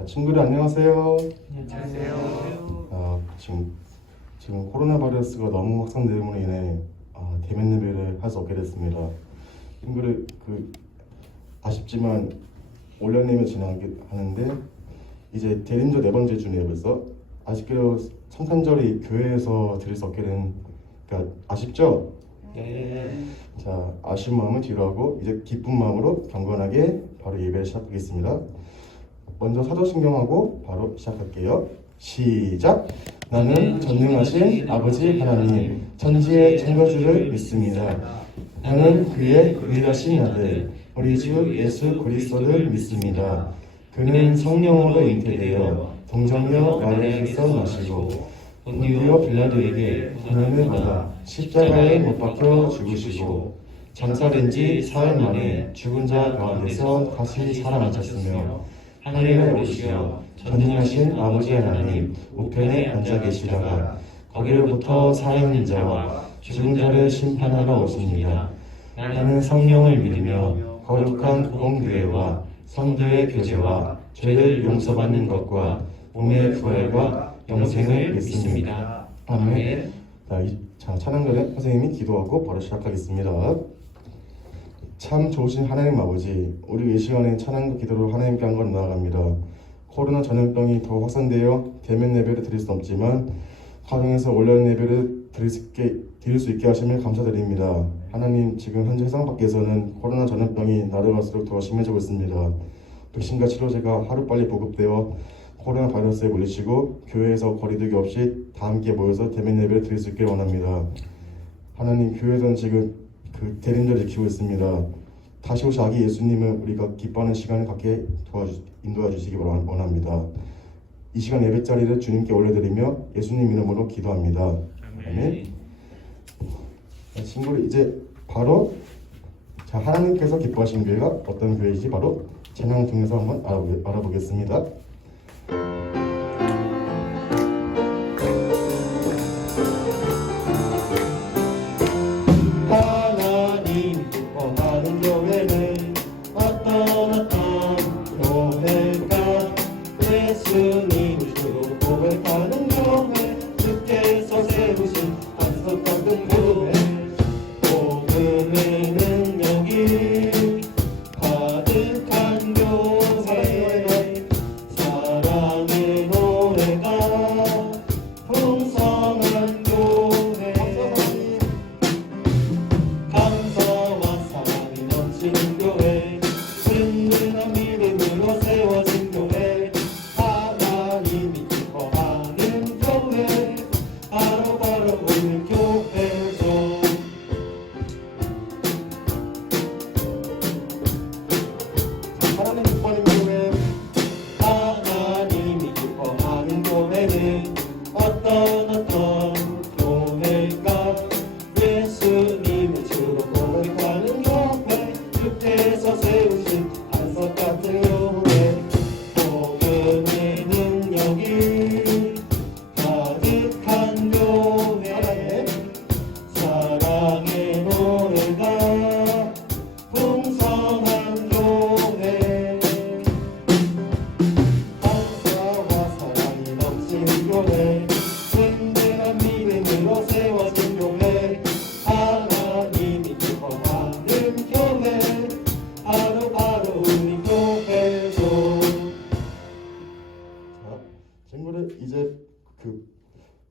친구들 안녕하세요. 안녕하세요. 지금 코로나 바이러스가 너무 확산됨으로 인해 대면 예배를 할 수 없게 됐습니다. 친구들 아쉽지만 온라인 예배 진행하는데 이제 대림절 네 번째 주네요. 벌써 아쉽게도 성탄절이 교회에서 드릴 수 없게 된, 그러니까 아쉽죠? 네. 자, 아쉬운 마음은 뒤로 하고 이제 기쁜 마음으로 경건하게 바로 예배를 시작하겠습니다. 먼저 사도신경하고 바로 시작할게요. 시작! 나는 전능하신 아버지 하나님 천지의 창조주를 믿습니다. 나는 그의 유일하신 아들 우리 주 예수 그리스도를 믿습니다. 그는 성령으로 잉태되어 동정녀 마리아에게서 나시고 본디오 빌라도에게 고난을 받아 십자가에 못 박혀 죽으시고 장사된 지 사흘 만에 죽은 자 가운데서 다시 살아나셨으며 하늘에 오르시어 전능하신 아버지 하나님 우편에 앉아 계시다가 거기로부터 살아있는 자와 죽은 자를 심판하러 오십니다. 나는 성령을 믿으며 거룩한 공교회와 성도의 교제와 죄를 용서받는 것과 몸의 부활과 영생을 믿습니다. 아멘. 자, 찬양 전에 선생님이 기도하고 바로 시작하겠습니다. 참 좋으신 하나님 아버지, 우리 이 시간에 찬양과 기도로 하나님께 한 건 나아갑니다. 코로나 전염병이 더 확산되어 대면 예배를 드릴 수 없지만 가정에서 온라인 예배를 드릴 수 있게 하시면 감사드립니다. 하나님, 지금 현재 세상 밖에서는 코로나 전염병이 날이 갈수록 더 심해지고 있습니다. 백신과 치료제가 하루빨리 보급되어 코로나 바이러스에 물리치고 교회에서 거리두기 없이 다 함께 모여서 대면 예배를 드릴 수 있길 원합니다. 하나님, 교회에서는 지금 대림절을 지키고 있습니다. 다시 오실 아기 예수님을 우리가 기뻐하는 시간을 갖게 인도해 주시기 원합니다. 이 시간 예배 자리를 주님께 올려드리며 예수님 이름으로 기도합니다. 아멘. 친구들, 이제 바로 하나님께서 기뻐하시는 교회가 어떤 교회인지 바로 찬양 통해서 한번 알아보겠습니다.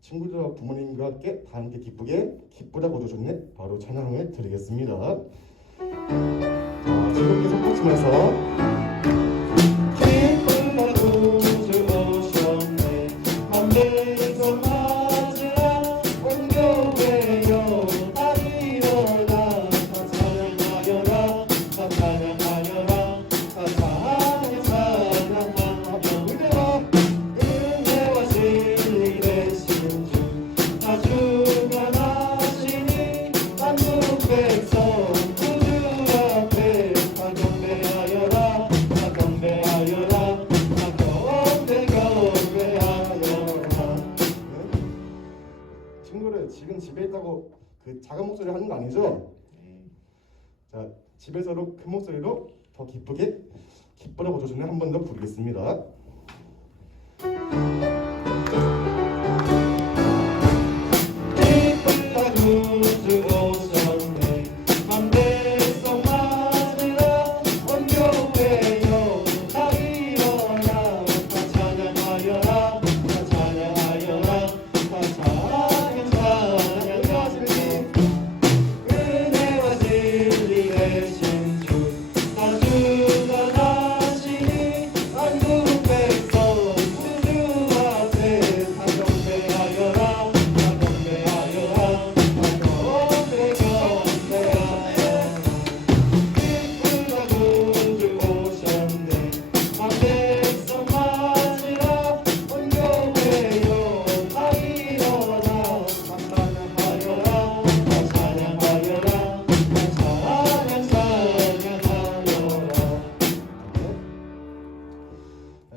친구들과 부모님과 함께 다 함께 기쁘다고 좋네 바로 찬양을 드리겠습니다. 즐겁게 손꼽 치면서 기쁘다고 주오셨네 밤에서 맞으라 온 교회여 다 일어나 다 찬양하여라 다 찬양하여라 다 찬양하여 은혜와 진리 되신 주 자주가 나시니 만국 백성 구주 앞에 다 경배하여라 다 경배하여라 다 경배하여라. 친구들, 지금 집에 있다고 작은 목소리 하는 거 아니죠? 자, 집에서도 큰 목소리로 더 기쁘게 기쁘라고 조준을 한 번 더 부르겠습니다.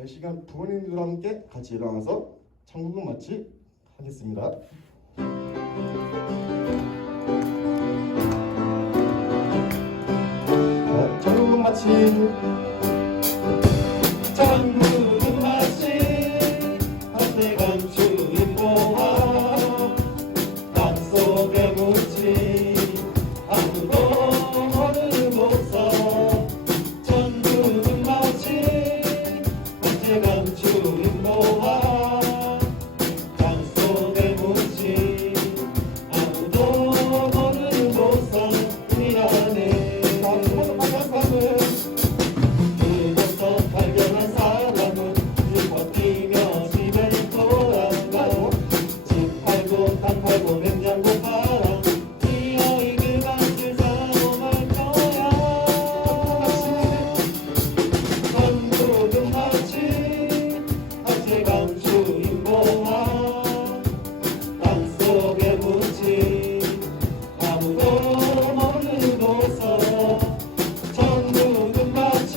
이 시간 부모님들과 함께 같이 일어나서 천국은 마치 하겠습니다. 천국은 마치 천국은 마치 한대간 주인 보아 땅속에 묻지 아무도 모르는 곳서 천국은 마치 한대간 주인 보아 땅속에 묻지 아무도 모르는 곳서 이라네. 그곳서 발견한 사람은 눈과 뛰며 집에 돌아가고 집 팔고 땅 팔고 냉장고 팔아 이 아이들 밭을 사고 말 거야. 천국은 마치 한채강 주인 보아 땅속에 묻지 아무도 모르는 곳서 천국은 마치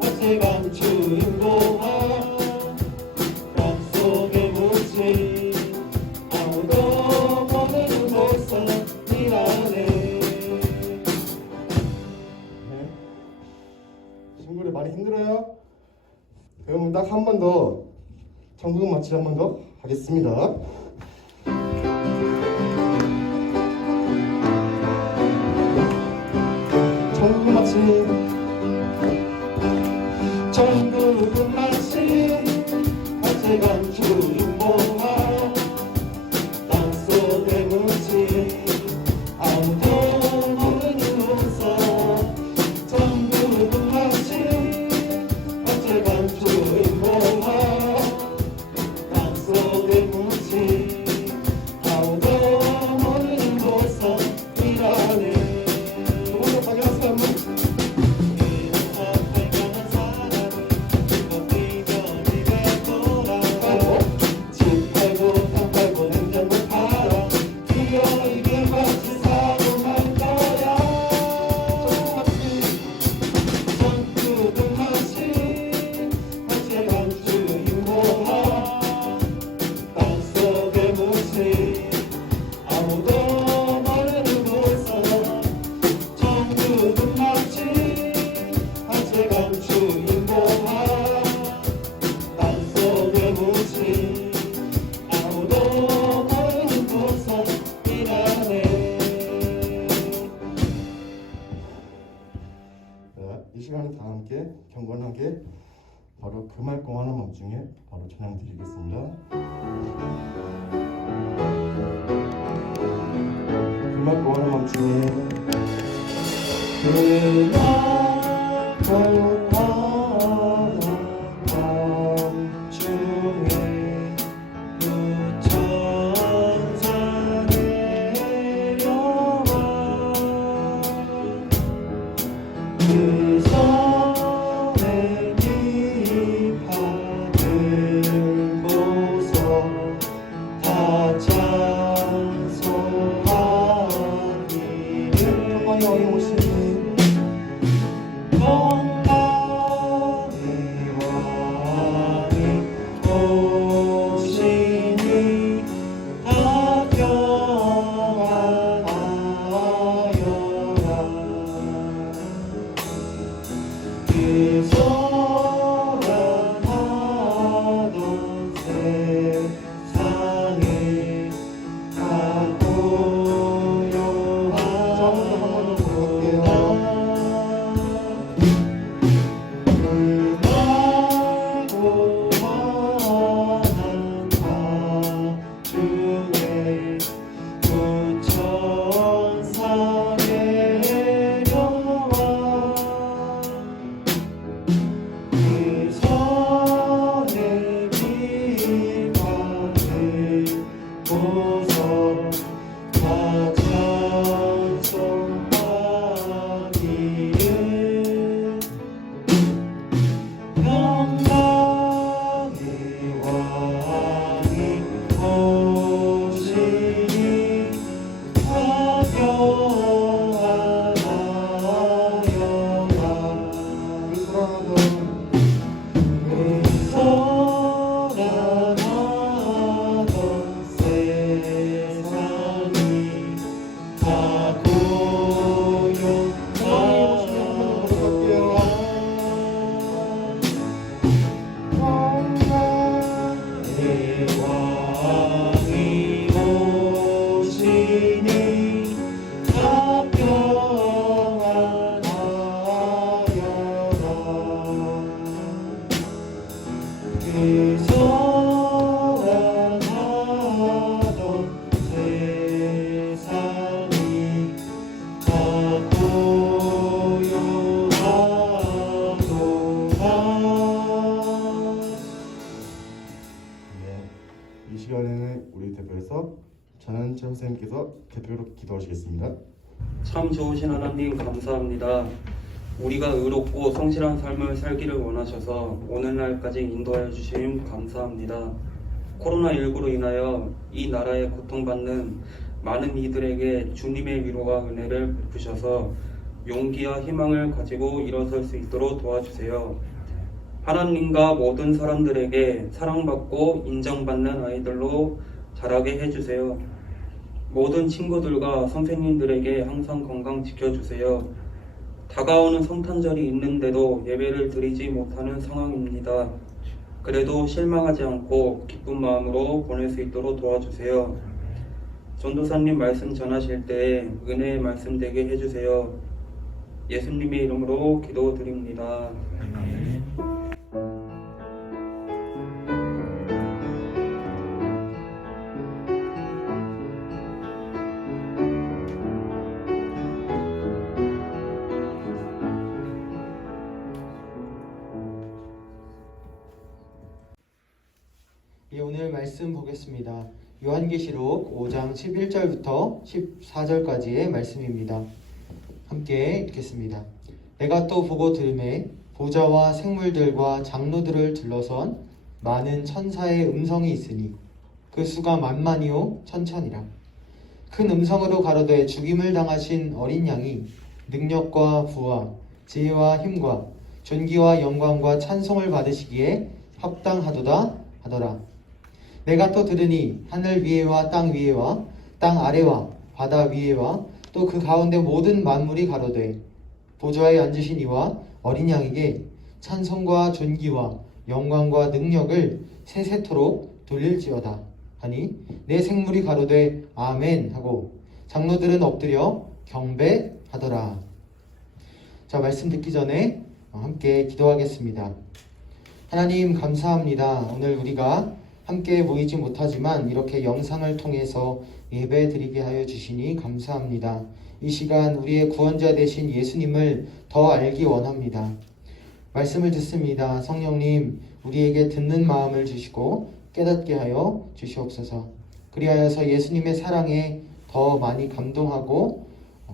한채강 주인 보아 땅속에 묻지 아무도 모르는 곳서 이라네. 친구들 많이 힘들어요? 그럼 딱 한 번 더 천국은 마치 한 번 더 하겠습니다. 천국은 마치 천국은 마치 한채강 주인 보아 땅속에 묻지 아무도 모르는 곳서 천국은 마치 한채강 주인 보아 땅속에 묻지 아무도 모르는 곳서 이라네. 먼저 발견한 사람은 이거 뛰며 집에 돌아가고 집 팔고 땅 팔고 냉장고 팔아 뛰어 이게 마치 사고 말 거야. 천국은 마치 한채강 주인 보아 땅속에 묻지 아무도 모르는 곳서 천국은 마치 한채강 주인 보아 땅속에 묻지 아무도 모르는 곳서 이라네. 이 시간에 다 함께 경건하게 바로 그 맑고 하는 밤 중에 바로 찬양 드리겠습니다. 그 맑고 하는 밤 중에 그 맑고 하는 밤 중에 무천사 내려와 그 손에 기파들 보소 다 찬송하기를. 평강이 어려우시니 평강 이어서 저는 최 선생님께서 대표로 기도하시겠습니다. 참 좋으신 하나님 감사합니다. 우리가 의롭고 성실한 삶을 살기를 원하셔서 오늘날까지 인도하여 주심 감사합니다. 코로나19로 인하여 이 나라에 고통받는 많은 이들에게 주님의 위로와 은혜를 베푸셔서 용기와 희망을 가지고 일어설 수 있도록 도와주세요. 하나님과 모든 사람들에게 사랑받고 인정받는 아이들로 자라게 해주세요. 모든 친구들과 선생님들에게 항상 건강 지켜주세요. 다가오는 성탄절이 있는데도 예배를 드리지 못하는 상황입니다. 그래도 실망하지 않고 기쁜 마음으로 보낼 수 있도록 도와주세요. 전도사님 말씀 전하실 때 은혜의 말씀 되게 해주세요. 예수님의 이름으로 기도드립니다. 예, 오늘 말씀 보겠습니다. 요한계시록 5장 11절부터 14절까지의 말씀입니다. 함께 읽겠습니다. 내가 또 보고 들음에 보좌와 생물들과 장로들을 둘러선 많은 천사의 음성이 있으니 그 수가 만만이요 천천이라. 큰 음성으로 가로되 죽임을 당하신 어린 양이 능력과 부와 지혜와 힘과 존귀와 영광과 찬송을 받으시기에 합당하도다 하더라. 내가 또 들으니 하늘 위에와 땅 위에와 땅 아래와 바다 위에와 또 그 가운데 모든 만물이 가로되 보좌에 앉으신 이와 어린 양에게 찬송과 존귀와 영광과 능력을 세세토록 돌릴지어다 하니 내 생물이 가로되 아멘 하고 장로들은 엎드려 경배하더라. 자, 말씀 듣기 전에 함께 기도하겠습니다. 하나님 감사합니다. 오늘 우리가 함께 모이지 못하지만 이렇게 영상을 통해서 예배 드리게 하여 주시니 감사합니다. 이 시간 우리의 구원자 되신 예수님을 더 알기 원합니다. 말씀을 듣습니다. 성령님, 우리에게 듣는 마음을 주시고 깨닫게 하여 주시옵소서. 그리하여서 예수님의 사랑에 더 많이 감동하고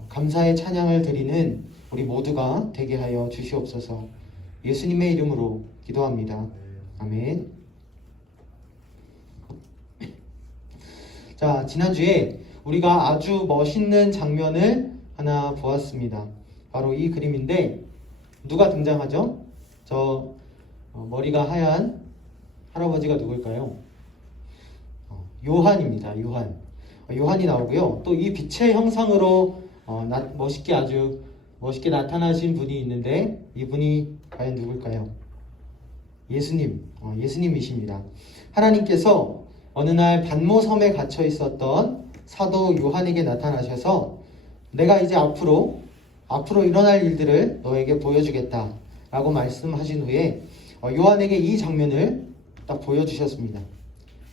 감사의 찬양을 드리는 우리 모두가 되게 하여 주시옵소서. 예수님의 이름으로 기도합니다. 아멘. 자, 지난주에 우리가 아주 멋있는 장면을 하나 보았습니다. 바로 이 그림인데 누가 등장하죠? 저 머리가 하얀 할아버지가 누굴까요? 요한입니다. 요한. 요한이 나오고요. 또 이 빛의 형상으로 아주 멋있게 나타나신 분이 있는데 이분이 과연 누굴까요? 예수님. 예수님이십니다. 하나님께서 어느 날 반모섬에 갇혀 있었던 사도 요한에게 나타나셔서 내가 이제 앞으로 일어날 일들을 너에게 보여주겠다 라고 말씀하신 후에 요한에게 이 장면을 딱 보여주셨습니다.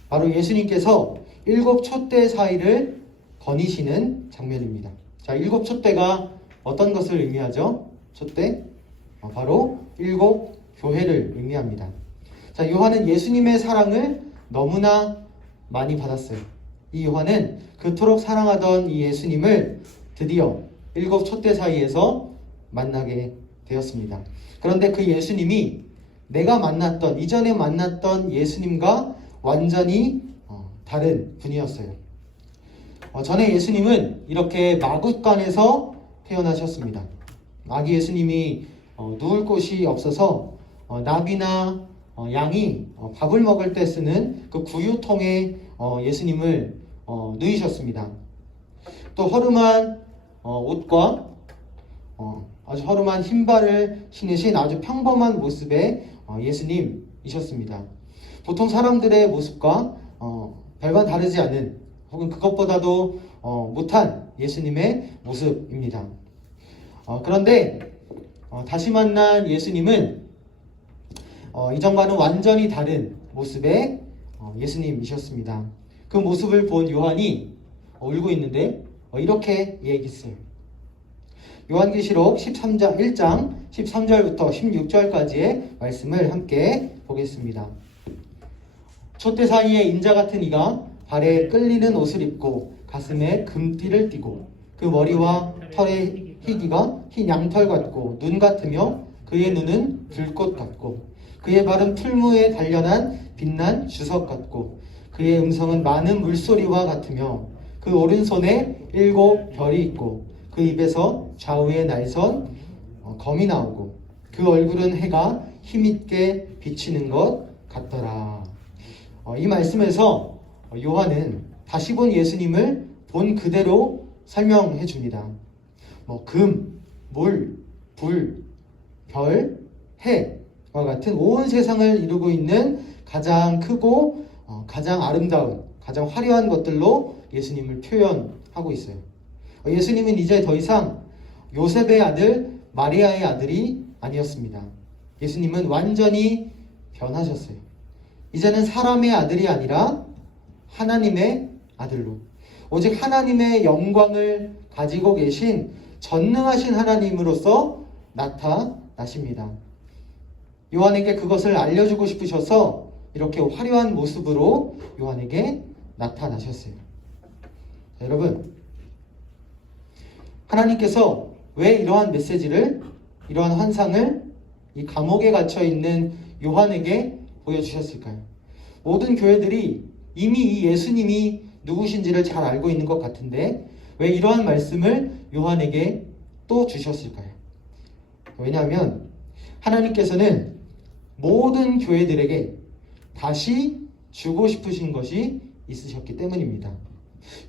바로 예수님께서 7 촛대 사이를 거니시는 장면입니다. 자, 7 촛대가 어떤 것을 의미하죠? 촛대? 바로 7 교회를 의미합니다. 자, 요한은 예수님의 사랑을 너무나 많이 받았어요. 이 요한은 그토록 사랑하던 이 예수님을 드디어 7 촛대 사이에서 만나게 되었습니다. 그런데 그 예수님이 이전에 만났던 예수님과 완전히 다른 분이었어요. 전에 예수님은 이렇게 마굿간에서 태어나셨습니다. 아기 예수님이 누울 곳이 없어서 나귀나 양이 밥을 먹을 때 쓰는 그 구유통에 예수님을 누이셨습니다. 또 허름한 옷과 아주 허름한 흰발을 신으신 아주 평범한 모습의 예수님이셨습니다. 보통 사람들의 모습과 별반 다르지 않은 혹은 그것보다도 못한 예수님의 모습입니다. 그런데 다시 만난 예수님은 이전과는 완전히 다른 모습의 예수님이셨습니다. 그 모습을 본 요한이 울고 있는데 이렇게 얘기했어요. 요한계시록 1장 13절부터 16절까지의 말씀을 함께 보겠습니다. 촛대 사이에 인자 같은 이가 발에 끌리는 옷을 입고 가슴에 금띠를 띠고 그 머리와 털의 희기가 흰 양털 같고 눈 같으며 그의 눈은 불꽃 같고 그의 발은 풀무에 단련한 빛난 주석 같고 그의 음성은 많은 물소리와 같으며 그 오른손에 7 별이 있고 그 입에서 좌우에 날선 검이 나오고 그 얼굴은 해가 힘있게 비치는 것 같더라. 이 말씀에서 요한은 다시 본 예수님을 본 그대로 설명해 줍니다. 금, 물, 불, 별, 해와 같은 온 세상을 이루고 있는 가장 크고 가장 아름다운, 가장 화려한 것들로 예수님을 표현하고 있어요. 예수님은 이제 더 이상 요셉의 아들, 마리아의 아들이 아니었습니다. 예수님은 완전히 변하셨어요. 이제는 사람의 아들이 아니라 하나님의 아들로, 오직 하나님의 영광을 가지고 계신 전능하신 하나님으로서 나타나십니다. 요한에게 그것을 알려주고 싶으셔서 이렇게 화려한 모습으로 요한에게 나타나셨어요. 여러분, 하나님께서 왜 이러한 메시지를, 이러한 환상을 이 감옥에 갇혀 있는 요한에게 보여주셨을까요? 모든 교회들이 이미 이 예수님이 누구신지를 잘 알고 있는 것 같은데 왜 이러한 말씀을 요한에게 또 주셨을까요? 왜냐하면 하나님께서는 모든 교회들에게 다시 주고 싶으신 것이 있으셨기 때문입니다.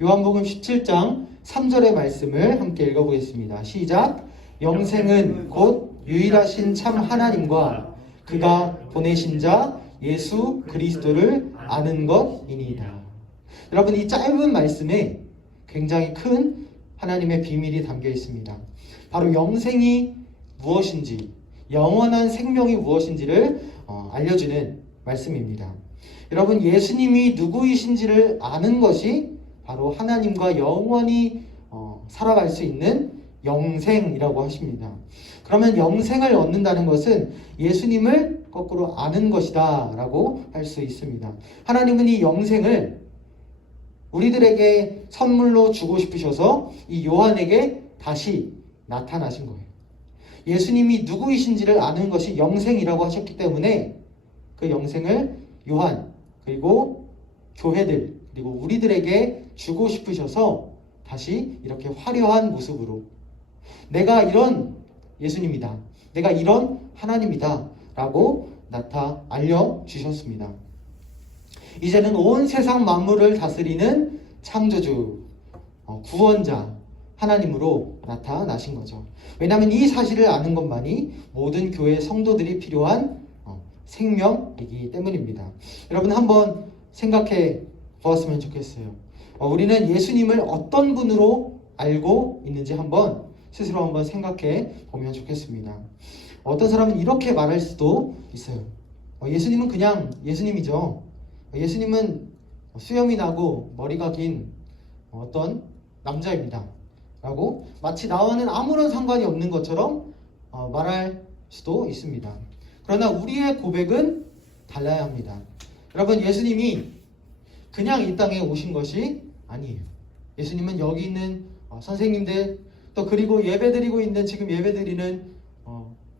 요한복음 17장 3절의 말씀을 함께 읽어보겠습니다. 시작. 영생은 곧 유일하신 참 하나님과 그가 보내신 자 예수 그리스도를 아는 것이니이다. 여러분, 이 짧은 말씀에 굉장히 큰 하나님의 비밀이 담겨 있습니다. 바로 영생이 무엇인지, 영원한 생명이 무엇인지를 알려주는 말씀입니다. 여러분, 예수님이 누구이신지를 아는 것이 바로 하나님과 영원히 살아갈 수 있는 영생이라고 하십니다. 그러면 영생을 얻는다는 것은 예수님을 거꾸로 아는 것이다 라고 할 수 있습니다. 하나님은 이 영생을 우리들에게 선물로 주고 싶으셔서 이 요한에게 다시 나타나신 거예요. 예수님이 누구이신지를 아는 것이 영생이라고 하셨기 때문에 그 영생을 요한, 그리고 교회들, 그리고 우리들에게 주고 싶으셔서 다시 이렇게 화려한 모습으로 내가 이런 예수님이다, 내가 이런 하나님이다 라고 알려주셨습니다. 이제는 온 세상 만물을 다스리는 창조주, 구원자 하나님으로 나타나신 거죠. 왜냐하면 이 사실을 아는 것만이 모든 교회 성도들이 필요한 생명이기 때문입니다. 여러분, 한번 생각해 보았으면 좋겠어요. 우리는 예수님을 어떤 분으로 알고 있는지 스스로 한번 생각해 보면 좋겠습니다. 어떤 사람은 이렇게 말할 수도 있어요. 예수님은 그냥 예수님이죠. 예수님은 수염이 나고 머리가 긴 어떤 남자입니다 라고 마치 나와는 아무런 상관이 없는 것처럼 말할 수도 있습니다. 그러나 우리의 고백은 달라야 합니다. 여러분, 예수님이 그냥 이 땅에 오신 것이 아니에요. 예수님은 여기 있는 선생님들, 또 그리고 예배드리고 있는, 지금 예배드리는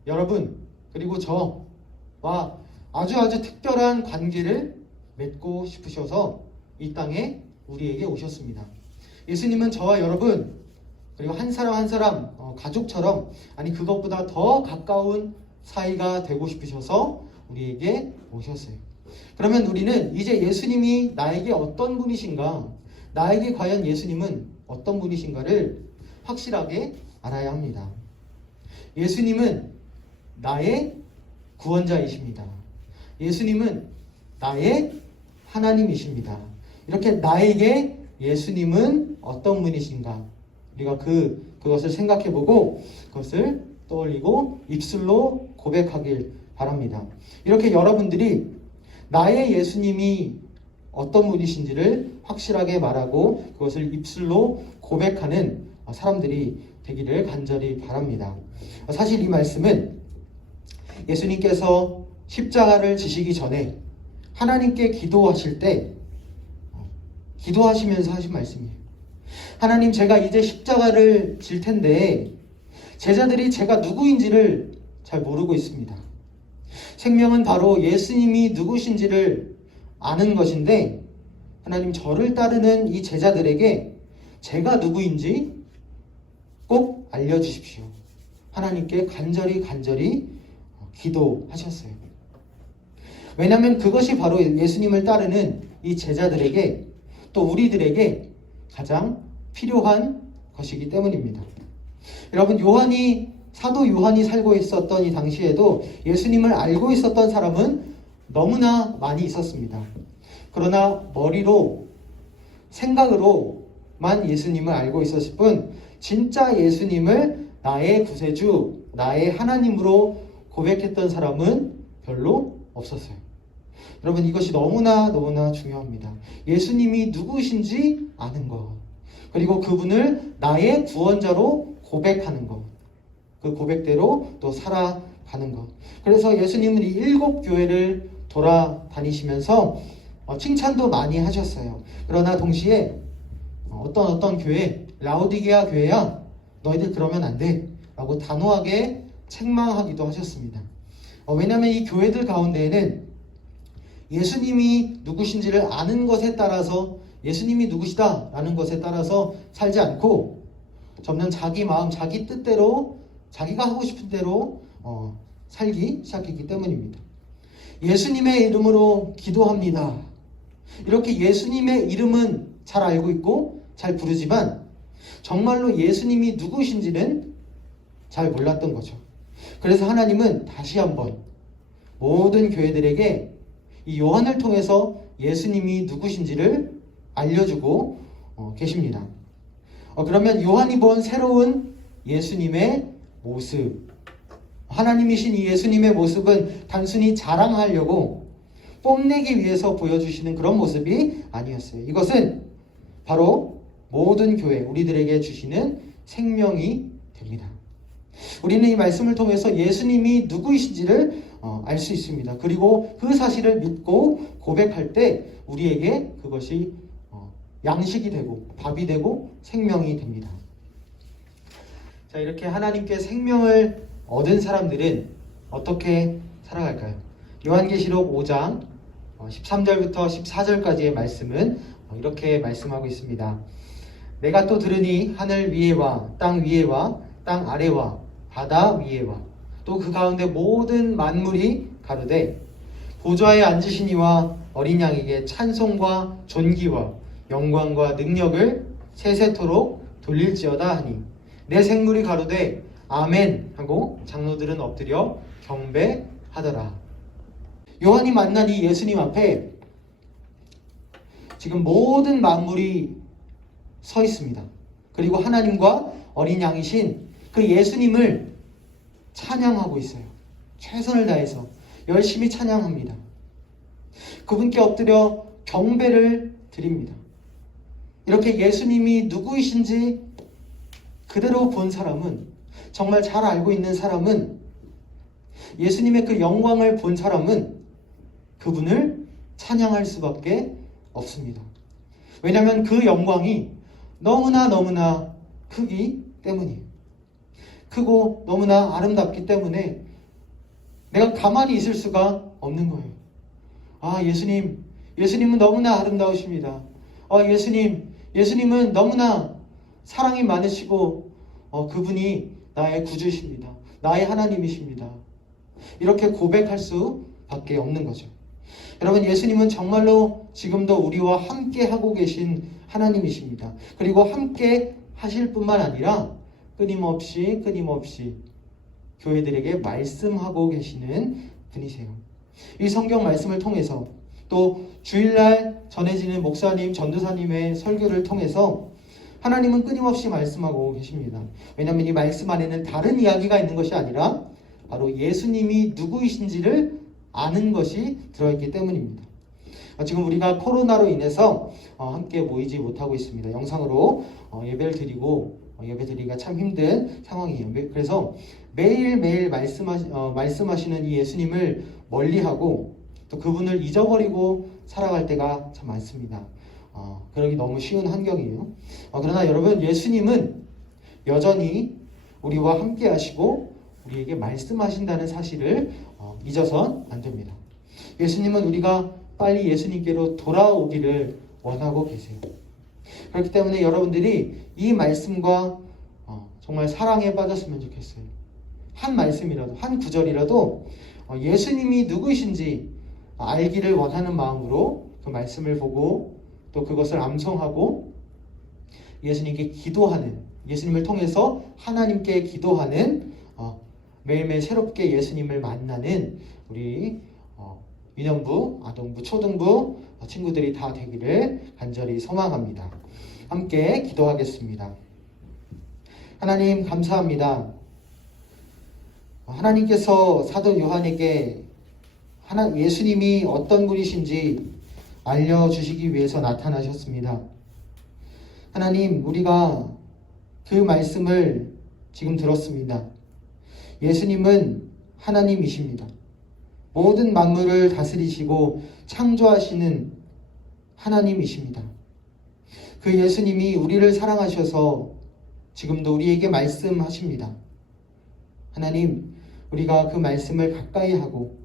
여러분, 그리고 저와 아주 특별한 관계를 맺고 싶으셔서 이 땅에 우리에게 오셨습니다. 예수님은 저와 여러분, 그리고 한 사람 한 사람 가족처럼, 아니 그것보다 더 가까운 사이가 되고 싶으셔서 우리에게 오셨어요. 그러면 우리는 이제 예수님이 나에게 어떤 분이신가, 나에게 과연 예수님은 어떤 분이신가를 확실하게 알아야 합니다. 예수님은 나의 구원자이십니다. 예수님은 나의 하나님이십니다. 이렇게 나에게 예수님은 어떤 분이신가, 우리가 그것을 생각해보고 그것을 떠올리고 입술로 고백하길 바랍니다. 이렇게 여러분들이 나의 예수님이 어떤 분이신지를 확실하게 말하고 그것을 입술로 고백하는 사람들이 되기를 간절히 바랍니다. 사실 이 말씀은 예수님께서 십자가를 지시기 전에 하나님께 기도하실 때 기도하시면서 하신 말씀이에요. 하나님, 제가 이제 십자가를 질 텐데 제자들이 제가 누구인지를 잘 모르고 있습니다. 생명은 바로 예수님이 누구신지를 아는 것인데 하나님, 저를 따르는 이 제자들에게 제가 누구인지 꼭 알려주십시오. 하나님께 간절히 기도하셨어요. 왜냐하면 그것이 바로 예수님을 따르는 이 제자들에게 또 우리들에게 가장 필요한 것이기 때문입니다. 여러분, 사도 요한이 살고 있었던 이 당시에도 예수님을 알고 있었던 사람은 너무나 많이 있었습니다. 그러나 머리로, 생각으로만 예수님을 알고 있었을 뿐 진짜 예수님을 나의 구세주, 나의 하나님으로 고백했던 사람은 별로 없었어요. 여러분, 이것이 너무나 중요합니다. 예수님이 누구신지 아는 것, 그리고 그분을 나의 구원자로 고백하는 것, 그 고백대로 또 살아가는 것. 그래서 예수님은 이 7교회를 돌아다니시면서 칭찬도 많이 하셨어요. 그러나 동시에 어떤 교회, 라오디게아 교회야, 너희들 그러면 안 돼 라고 단호하게 책망하기도 하셨습니다. 왜냐하면 이 교회들 가운데에는 예수님이 누구신지를 아는 것에 따라서, 예수님이 누구시다 라는 것에 따라서 살지 않고 점점 자기 마음, 자기 뜻대로, 자기가 하고 싶은 대로 살기 시작했기 때문입니다. 예수님의 이름으로 기도합니다. 이렇게 예수님의 이름은 잘 알고 있고 잘 부르지만 정말로 예수님이 누구신지는 잘 몰랐던 거죠. 그래서 하나님은 다시 한번 모든 교회들에게 이 요한을 통해서 예수님이 누구신지를 알려주고 계십니다. 그러면 요한이 본 새로운 예수님의 모습, 하나님이신 이 예수님의 모습은 단순히 자랑하려고 뽐내기 위해서 보여주시는 그런 모습이 아니었어요. 이것은 바로 모든 교회, 우리들에게 주시는 생명이 됩니다. 우리는 이 말씀을 통해서 예수님이 누구이신지를 알 수 있습니다. 그리고 그 사실을 믿고 고백할 때 우리에게 그것이 양식이 되고 밥이 되고 생명이 됩니다. 자, 이렇게 하나님께 생명을 얻은 사람들은 어떻게 살아갈까요? 요한계시록 5장 13절부터 14절까지의 말씀은 이렇게 말씀하고 있습니다. 내가 또 들으니 하늘 위에와 땅 위에와 땅 아래와 바다 위에와 또 그 가운데 모든 만물이 가로되 보좌에 앉으신 이와 어린 양에게 찬송과 존귀와 영광과 능력을 세세토록 돌릴지어다 하니 내 생물이 가로되 아멘 하고 장로들은 엎드려 경배하더라. 요한이 만난 이 예수님 앞에 지금 모든 만물이 서 있습니다. 그리고 하나님과 어린 양이신 그 예수님을 찬양하고 있어요. 최선을 다해서 열심히 찬양합니다. 그분께 엎드려 경배를 드립니다. 이렇게 예수님이 누구이신지 그대로 본 사람은, 정말 잘 알고 있는 사람은, 예수님의 그 영광을 본 사람은 그분을 찬양할 수밖에 없습니다. 왜냐하면 그 영광이 너무나 크기 때문이에요. 크고 너무나 아름답기 때문에 내가 가만히 있을 수가 없는 거예요. 예수님은 너무나 아름다우십니다. 예수님은 너무나 사랑이 많으시고 그분이 나의 구주십니다. 나의 하나님이십니다. 이렇게 고백할 수밖에 없는 거죠. 여러분, 예수님은 정말로 지금도 우리와 함께 하고 계신 하나님이십니다. 그리고 함께 하실 뿐만 아니라 끊임없이 교회들에게 말씀하고 계시는 분이세요. 이 성경 말씀을 통해서 또 주일날 전해지는 목사님, 전도사님의 설교를 통해서 하나님은 끊임없이 말씀하고 계십니다. 왜냐하면 이 말씀 안에는 다른 이야기가 있는 것이 아니라 바로 예수님이 누구이신지를 아는 것이 들어있기 때문입니다. 지금 우리가 코로나로 인해서 함께 모이지 못하고 있습니다. 영상으로 예배를 드리고 예배드리기가 참 힘든 상황이에요. 그래서 매일매일 말씀하시는 이 예수님을 멀리하고 또 그분을 잊어버리고 살아갈 때가 참 많습니다. 그러기 너무 쉬운 환경이에요. 그러나 여러분, 예수님은 여전히 우리와 함께 하시고 우리에게 말씀하신다는 사실을 잊어선 안 됩니다. 예수님은 우리가 빨리 예수님께로 돌아오기를 원하고 계세요. 그렇기 때문에 여러분들이 이 말씀과 정말 사랑에 빠졌으면 좋겠어요. 한 말씀이라도, 한 구절이라도 예수님이 누구이신지 알기를 원하는 마음으로 그 말씀을 보고 또 그것을 암송하고 예수님께 기도하는, 예수님을 통해서 하나님께 기도하는, 매일매일 새롭게 예수님을 만나는 우리 유년부, 아동부, 초등부 친구들이 다 되기를 간절히 소망합니다. 함께 기도하겠습니다. 하나님, 감사합니다. 하나님께서 사도 요한에게 예수님이 어떤 분이신지 알려주시기 위해서 나타나셨습니다. 하나님, 우리가 그 말씀을 지금 들었습니다. 예수님은 하나님이십니다. 모든 만물을 다스리시고 창조하시는 하나님이십니다. 그 예수님이 우리를 사랑하셔서 지금도 우리에게 말씀하십니다. 하나님, 우리가 그 말씀을 가까이 하고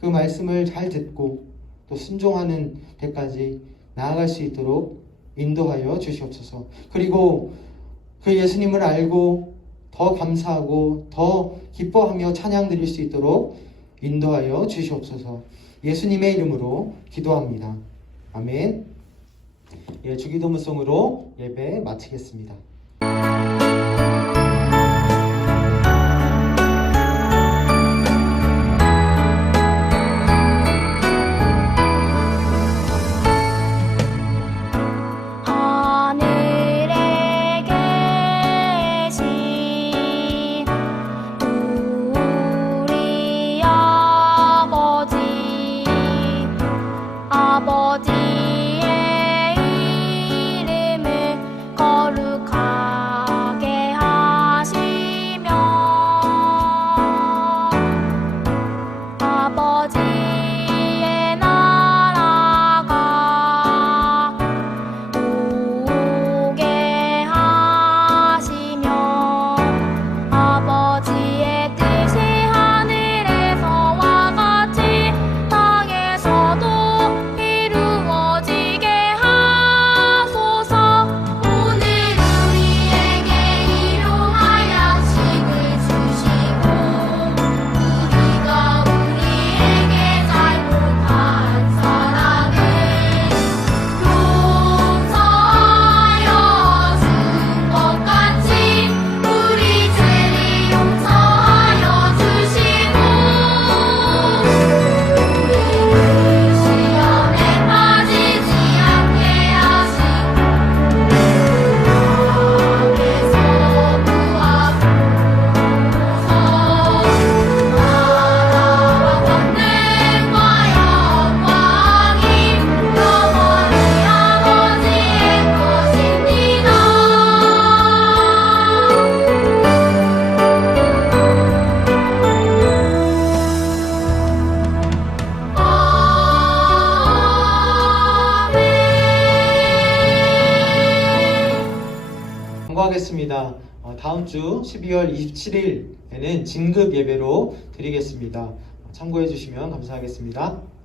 그 말씀을 잘 듣고 또 순종하는 데까지 나아갈 수 있도록 인도하여 주시옵소서. 그리고 그 예수님을 알고 더 감사하고 더 기뻐하며 찬양 드릴 수 있도록 인도하여 주시옵소서. 예수님의 이름으로 기도합니다. 아멘. 주기도문송으로 예배 마치겠습니다. 하겠습니다. 다음 주 12월 27일에는 진급 예배로 드리겠습니다. 참고해 주시면 감사하겠습니다.